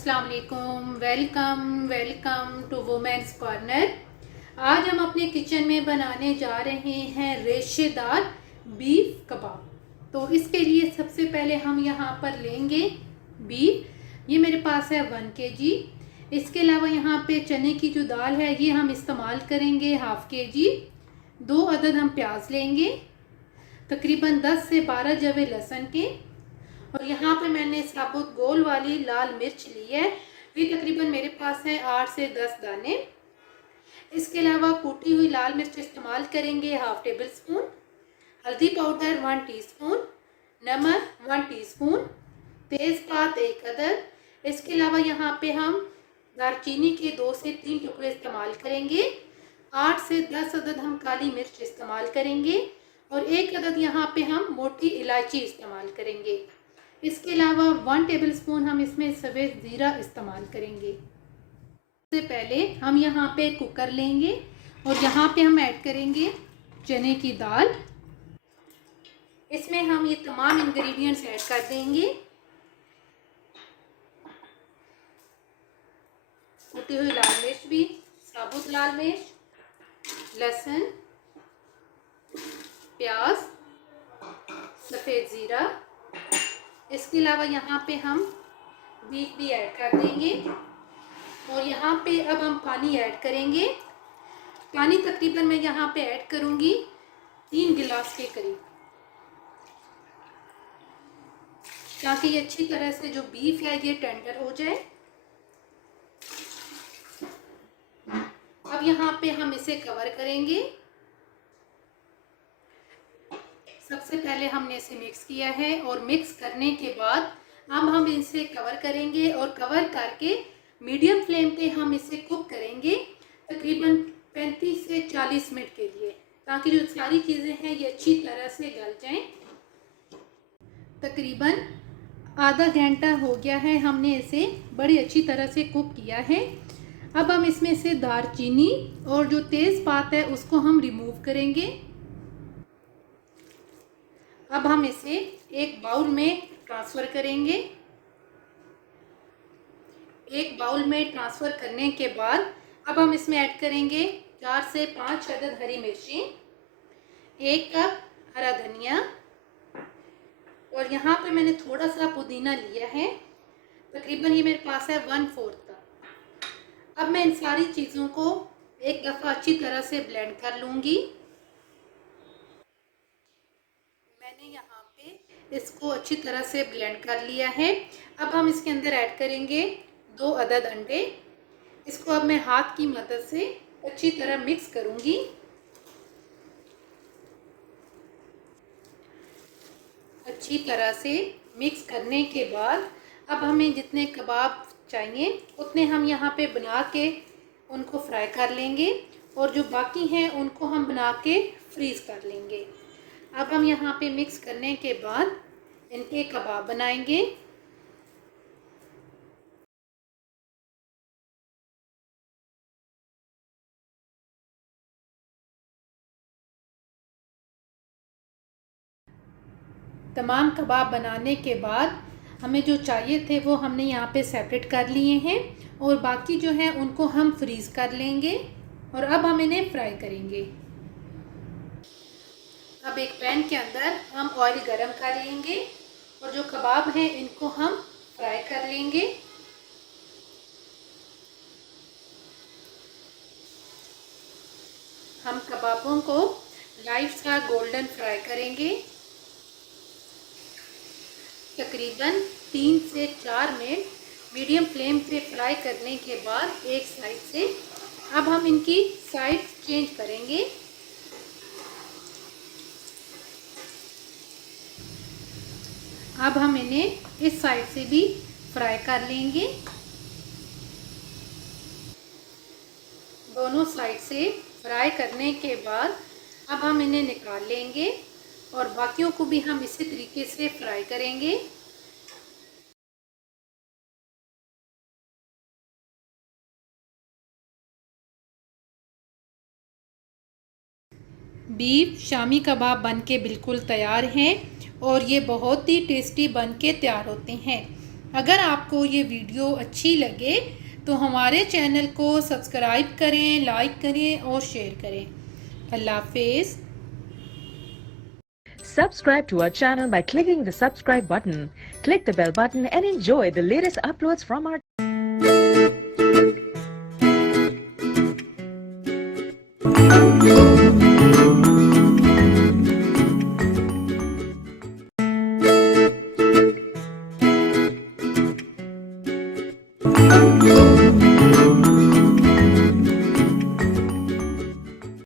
अस्सलाम वालेकुम। Welcome to women's corner. आज हम अपने किचन में बनाने जा रहे हैं रेशेदार बीफ कबाब। तो इसके लिए सबसे पहले हम यहाँ पर लेंगे बीफ। ये मेरे पास है 1 kg। इसके अलावा यहाँ पे चने की जो दाल है ये हम इस्तेमाल करेंगे 1/2 kg। 2 अदद हम प्याज लेंगे, तकरीबन 10 से 12 जवे लहसुन के, और यहाँ पे मैंने साबुत गोल वाली लाल मिर्च ली है। ये तकरीबन मेरे पास है 8 से 10 दाने। इसके अलावा कूटी हुई लाल मिर्च इस्तेमाल करेंगे 1/2 टेबल स्पून, हल्दी पाउडर 1 टीस्पून, नमक 1 टीस्पून, तेज़पात 1 अदद। इसके अलावा यहाँ पे हम दालचीनी के 2 से 3 टुकड़े इस्तेमाल करेंगे। 8 से 10 अदद हम काली मिर्च इस्तेमाल करेंगे और 1 अदद यहाँ पे हम मोटी इलायची इस्तेमाल करेंगे। इसके अलावा 1 टेबल स्पून हम इसमें सफ़ेद ज़ीरा इस्तेमाल करेंगे। सबसे पहले हम यहाँ पे कुकर लेंगे और यहाँ पे हम ऐड करेंगे चने की दाल। इसमें हम ये तमाम इंग्रेडिएंट्स ऐड कर देंगे। कुटी हुई लाल मिर्च भी, साबुत लाल मिर्च, लहसुन, प्याज, सफ़ेद ज़ीरा। इसके अलावा यहाँ पे हम बीफ भी ऐड कर देंगे और यहाँ पे अब हम पानी ऐड करेंगे। पानी तकरीबन मैं यहाँ पे ऐड करूँगी 3 गिलास के करीब, ताकि ये अच्छी तरह से जो बीफ है ये टेंडर हो जाए। अब यहाँ पे हम इसे कवर करेंगे। सबसे पहले हमने इसे मिक्स किया है और मिक्स करने के बाद अब हम इसे कवर करेंगे और कवर करके मीडियम फ्लेम पे हम इसे कुक करेंगे तकरीबन 35 से 40 मिनट के लिए, ताकि जो सारी चीज़ें हैं ये अच्छी तरह से गल जाएं। तकरीबन आधा घंटा हो गया है, हमने इसे बड़ी अच्छी तरह से कुक किया है। अब हम इसमें से दालचीनी और जो तेज़पात है उसको हम रिमूव करेंगे। अब हम इसे एक बाउल में ट्रांसफ़र करेंगे। एक बाउल में ट्रांसफ़र करने के बाद अब हम इसमें ऐड करेंगे 4 से 5 अदद हरी मिर्ची, 1 कप हरा धनिया, और यहाँ पे मैंने थोड़ा सा पुदीना लिया है। तकरीबन ये मेरे पास है 1/4 कप। अब मैं इन सारी चीज़ों को एक दफ़ा अच्छी तरह से ब्लेंड कर लूँगी। यहाँ पे इसको अच्छी तरह से ब्लेंड कर लिया है। अब हम इसके अंदर ऐड करेंगे 2 अदद अंडे। इसको अब मैं हाथ की मदद से अच्छी तरह मिक्स करूंगी। अच्छी तरह से मिक्स करने के बाद अब हमें जितने कबाब चाहिए उतने हम यहाँ पे बना के उनको फ्राई कर लेंगे और जो बाकी हैं उनको हम बना के फ्रीज़ कर लेंगे। अब हम यहाँ पे मिक्स करने के बाद इनके कबाब बनाएंगे। तमाम कबाब बनाने के बाद हमें जो चाहिए थे वो हमने यहाँ पे सेपरेट कर लिए हैं और बाकी जो है उनको हम फ्रीज़ कर लेंगे और अब हम इन्हें फ्राई करेंगे। अब एक पैन के अंदर हम ऑयल गरम कर लेंगे और जो कबाब हैं इनको हम फ्राई कर लेंगे। हम कबाबों को लाइट सा गोल्डन फ्राई करेंगे। तकरीबन 3 से 4 मिनट मीडियम फ्लेम पे फ्राई करने के बाद एक साइड से अब हम इनकी साइड चेंज करेंगे। अब हम इन्हें इस साइड से भी फ्राई कर लेंगे। दोनों साइड से फ्राई करने के बाद अब हम इन्हें निकाल लेंगे और बाकियों को भी हम इसी तरीके से फ्राई करेंगे। बीफ शामी कबाब बनके बिल्कुल तैयार हैं और ये बहुत ही टेस्टी बनके तैयार होते हैं। अगर आपको ये वीडियो अच्छी लगे तो हमारे चैनल को सब्सक्राइब करें, लाइक करें और शेयर करें। अल्लाह हाफिज़। Subscribe to our channel by clicking the subscribe button. Click the bell button and enjoy the latest uploads from our